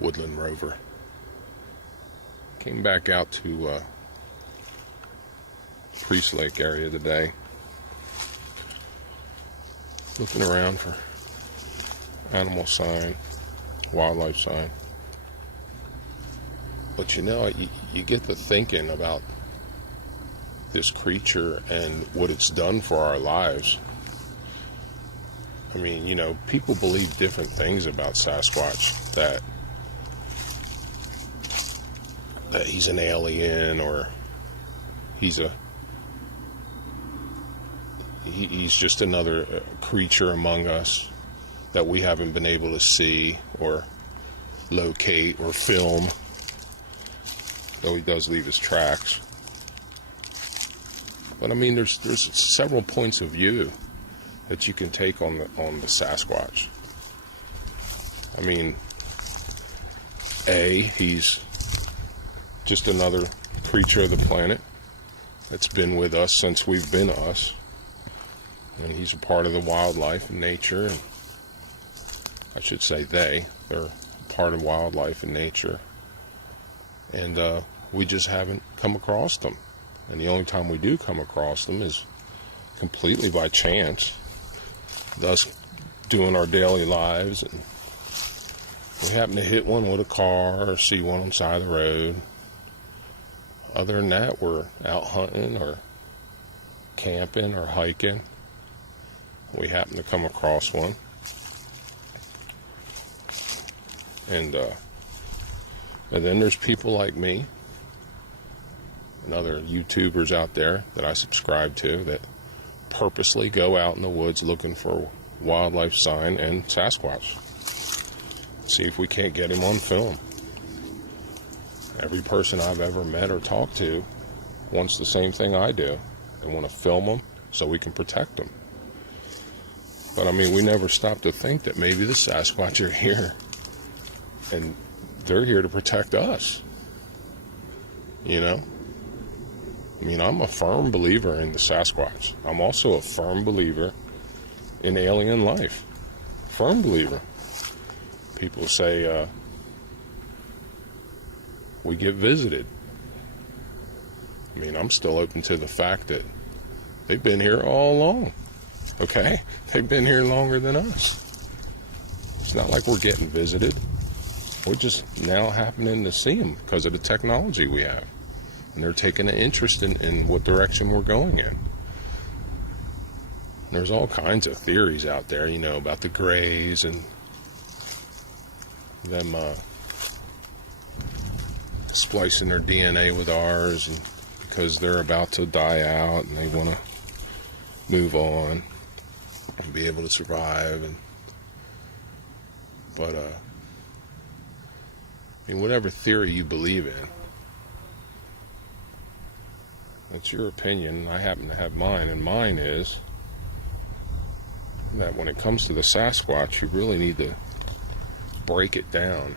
WoodlandRover. Came back out to Priest Lake area today, looking around for animal sign, wildlife sign. But you know, you get to thinking about this creature and what it's done for our lives. I mean, you know, people believe different things about Sasquatch, that he's an alien, or he's just another creature among us that we haven't been able to see or locate or film, though he does leave his tracks. But I mean, there's several points of view that you can take on the Sasquatch. I mean, he's just another creature of the planet that's been with us since we've been us, and he's a part of the wildlife and nature. And I should say they're part of wildlife and nature, and we just haven't come across them. And the only time we do come across them is completely by chance, thus doing our daily lives, and we happen to hit one with a car or see one on the side of the road. Other than that, we're out hunting or camping or hiking. We happen to come across one. And then there's people like me and other YouTubers out there that I subscribe to that purposely go out in the woods looking for wildlife sign and Sasquatch. See if we can't get him on film. Every person I've ever met or talked to wants the same thing I do. They want to film them so we can protect them. But I mean, we never stop to think that maybe the Sasquatch are here, and they're here to protect us. You know? I mean, I'm a firm believer in the Sasquatch. I'm also a firm believer in alien life. Firm believer. People say we get visited. I mean, I'm still open to the fact that they've been here all along. Okay? They've been here longer than us. It's not like we're getting visited. We're just now happening to see them because of the technology we have. And they're taking an interest in what direction we're going in. There's all kinds of theories out there, you know, about the Greys and them splicing their DNA with ours, and because they're about to die out and they want to move on and be able to survive. But I mean, whatever theory you believe in, that's your opinion. I happen to have mine, and mine is that when it comes to the Sasquatch, you really need to break it down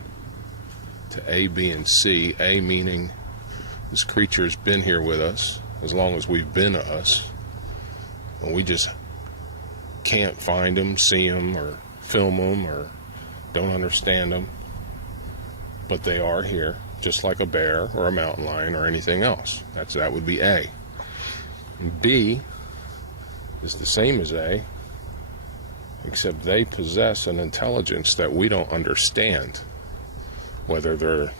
to A, B, and C. A meaning this creature has been here with us as long as we've been us, and we just can't find them, see them, or film them, or don't understand them, but they are here, just like a bear or a mountain lion or anything else. That would be A. And B is the same as A, except they possess an intelligence that we don't understand. Whether they're,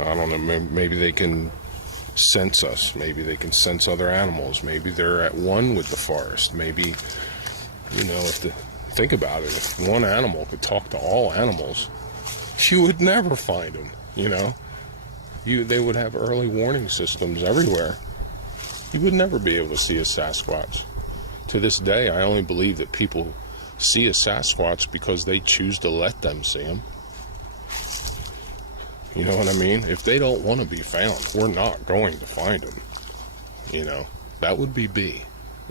I don't know, maybe they can sense us, maybe they can sense other animals, maybe they're at one with the forest, maybe, you know, think about it, if one animal could talk to all animals, you would never find them, you know. They would have early warning systems everywhere. You would never be able to see a Sasquatch. To this day, I only believe that people see a Sasquatch because they choose to let them see him. You know what I mean? If they don't want to be found, we're not going to find them. You know, that would be B.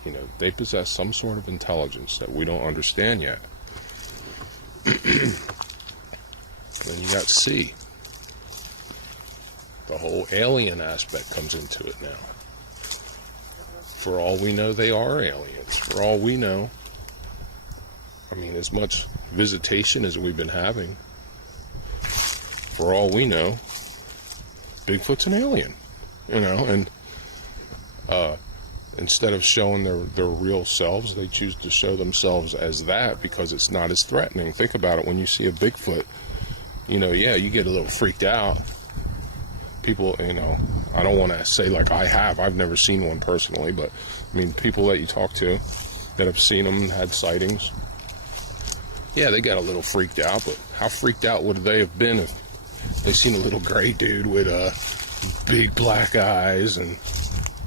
You know, they possess some sort of intelligence that we don't understand yet. Then you got C. The whole alien aspect comes into it now. For all we know, they are aliens. For all we know, I mean, as much visitation as we've been having, for all we know, Bigfoot's an alien, and instead of showing their real selves, they choose to show themselves as that because it's not as threatening. Think about it. When you see a Bigfoot, yeah, you get a little freaked out. People, I don't want to say like I've never seen one personally, but I mean, people that you talk to that have seen them, had sightings, yeah, they got a little freaked out, but how freaked out would they have been if they seen a little gray dude with big black eyes, and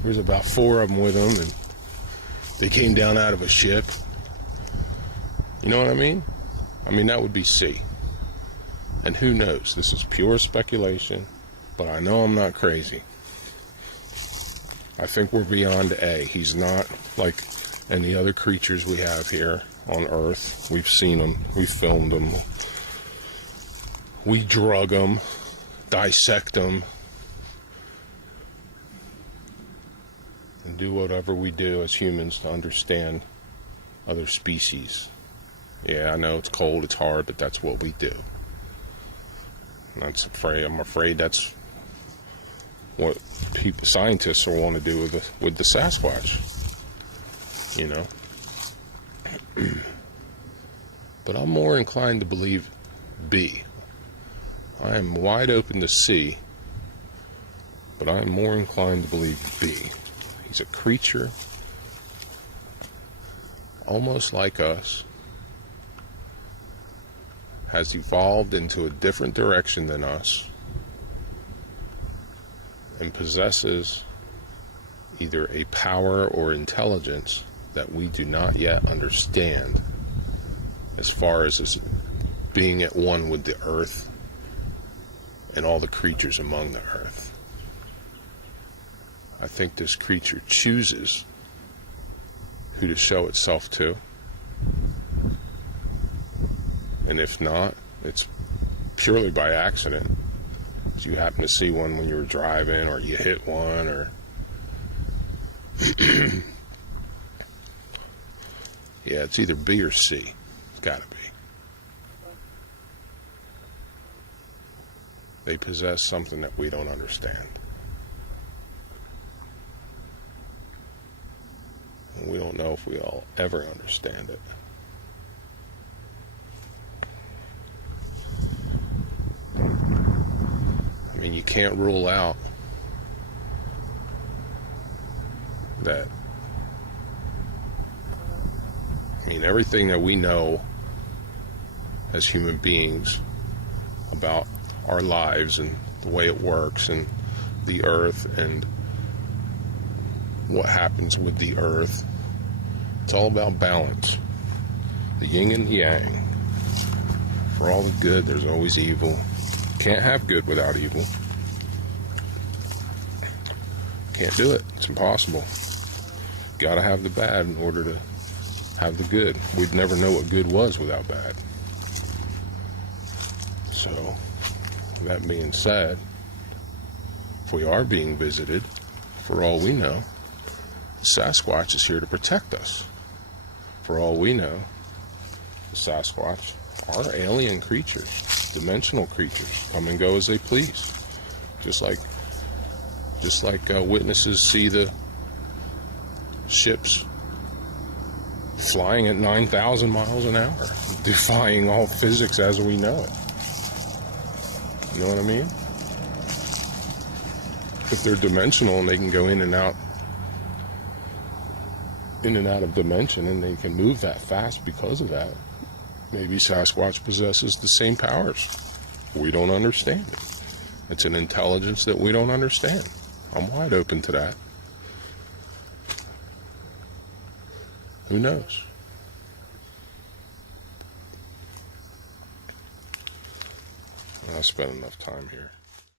there's about 4 of them with them, and they came down out of a ship? You know what I mean? I mean, that would be C. And who knows? This is pure speculation, but I know I'm not crazy. I think we're beyond A. He's not like any other creatures we have here on Earth. We've seen them. We've filmed them. We drug them, dissect them, and do whatever we do as humans to understand other species. Yeah, I know it's cold, it's hard, but that's what we do. I'm afraid that's what scientists will want to do with the Sasquatch, But I'm more inclined to believe B. I am wide open to C, but I'm more inclined to believe B. He's a creature almost like us, has evolved into a different direction than us, and possesses either a power or intelligence that we do not yet understand, as far as being at one with the earth and all the creatures among the earth. I think this creature chooses who to show itself to, and if not, it's purely by accident. So you happen to see one when you were driving, or you hit one, or yeah, it's either B or C. It's got to be. They possess something that we don't understand. And we don't know if we'll ever understand it. I mean, you can't rule out that. I mean, everything that we know as human beings about our lives and the way it works and the earth and what happens with the earth, it's all about balance. The yin and the yang. For all the good, there's always evil. Can't have good without evil. Can't do it. It's impossible. Gotta have the bad in order to have the good. We'd never know what good was without bad. So, that being said, if we are being visited, for all we know, Sasquatch is here to protect us. For all we know, the Sasquatch are alien creatures, dimensional creatures, come and go as they please. Just like witnesses see the ships flying at 9,000 miles an hour, defying all physics as we know it. You know what I mean? If they're dimensional and they can go in and out of dimension, and they can move that fast because of that, maybe Sasquatch possesses the same powers. We don't understand it. It's an intelligence that we don't understand. I'm wide open to that. Who knows? I spent enough time here.